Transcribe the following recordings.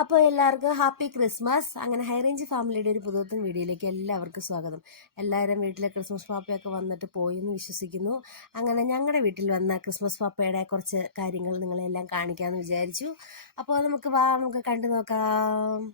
അപ്പോൾ എല്ലാവർക്കും happy Christmas. അങ്ങനെ ഹൈ റേഞ്ച് ഫാമിലിയുടെ ഒരു പുതുത്തൻ വീഡിയോയിലേക്ക് എല്ലാവർക്കും സ്വാഗതം. എല്ലാവരും വീട്ടിലെ ക്രിസ്മസ് പാപ്പയൊക്കെ വന്നിട്ട് പോയി എന്ന് വിശ്വസിക്കുന്നു. അങ്ങനെ ഞങ്ങളുടെ വീട്ടിൽ വന്ന ക്രിസ്മസ് പാപ്പയുടെ കുറച്ച് കാര്യങ്ങൾ നിങ്ങളെല്ലാം കാണിക്കാമെന്ന് വിചാരിച്ചു. അപ്പോൾ നമുക്ക് കണ്ടു നോക്കാം.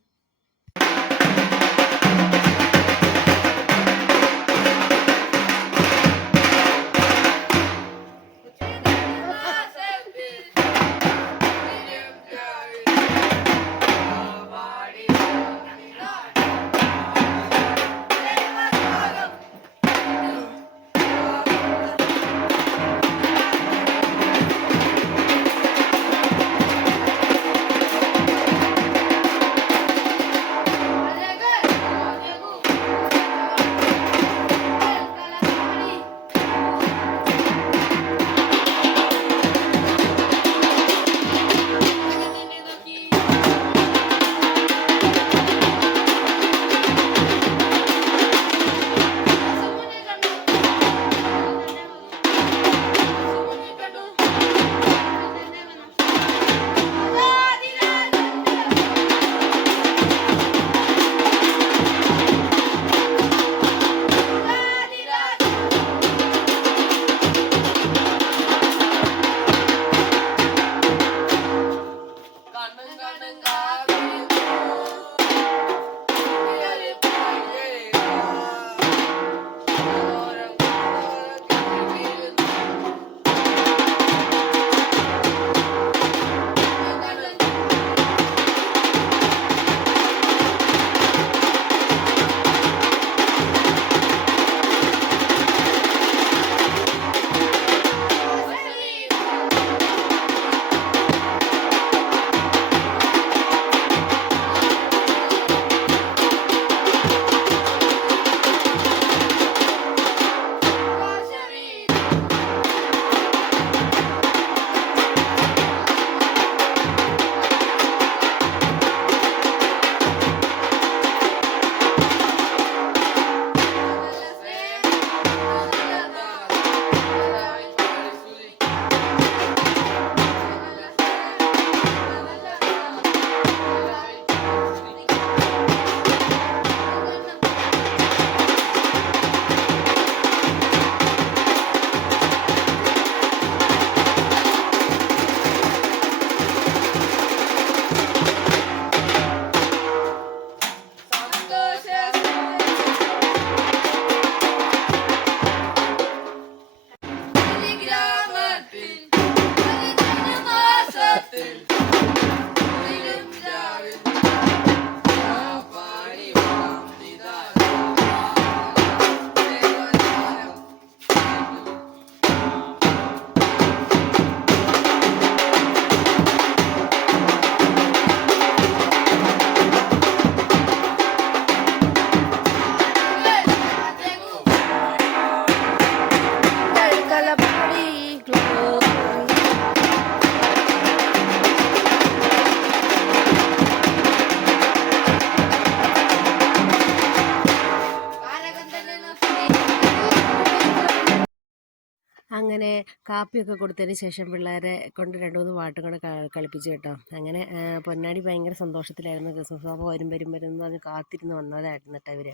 അങ്ങനെ കാപ്പിയൊക്കെ കൊടുത്തതിന് ശേഷം പിള്ളേരെ കൊണ്ട് 2-3 പാട്ടും കൂടെ കളിപ്പിച്ചു കേട്ടോ. അങ്ങനെ പൊന്നാടി ഭയങ്കര സന്തോഷത്തിലായിരുന്നു. ക്രിസ്മസ് പാപ്പ വരും എന്ന് പറഞ്ഞ് കാത്തിരുന്ന് വന്നതായിരുന്നു കേട്ടോ ഇവർ.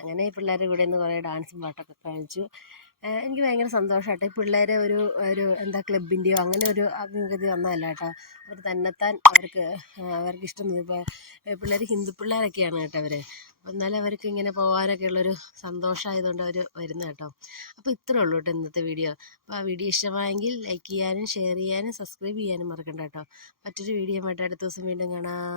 അങ്ങനെ ഈ പിള്ളേരുടെ കൂടെ നിന്ന് കുറേ ഡാൻസും പാട്ടൊക്കെ കളിച്ചു. എനിക്ക് ഭയങ്കര സന്തോഷമായിട്ട്. ഈ പിള്ളേരെ ഒരു എന്താ ക്ലബിൻ്റെയോ അങ്ങനെ ഒരു അഭിമുഖത വന്നതല്ല കേട്ടോ. അവർ തന്നെത്താൻ അവർക്ക് ഇഷ്ടം. ഇപ്പോൾ പിള്ളേർ ഹിന്ദു പിള്ളേരൊക്കെയാണ് കേട്ടോ അവർ. എന്നാലും അവർക്ക് ഇങ്ങനെ പോകാനൊക്കെ ഉള്ളൊരു സന്തോഷമായതുകൊണ്ട് അവർ വരുന്നത് കേട്ടോ. അപ്പോൾ ഇത്രേ ഉള്ളൂ കേട്ടോ ഇന്നത്തെ വീഡിയോ. അപ്പോൾ ആ വീഡിയോ ഇഷ്ടമായെങ്കിൽ ലൈക്ക് ചെയ്യാനും ഷെയർ ചെയ്യാനും സബ്സ്ക്രൈബ് ചെയ്യാനും മറക്കണ്ട കേട്ടോ. മറ്റൊരു വീഡിയോ ആയിട്ട് അടുത്ത ദിവസം വീണ്ടും കാണാം.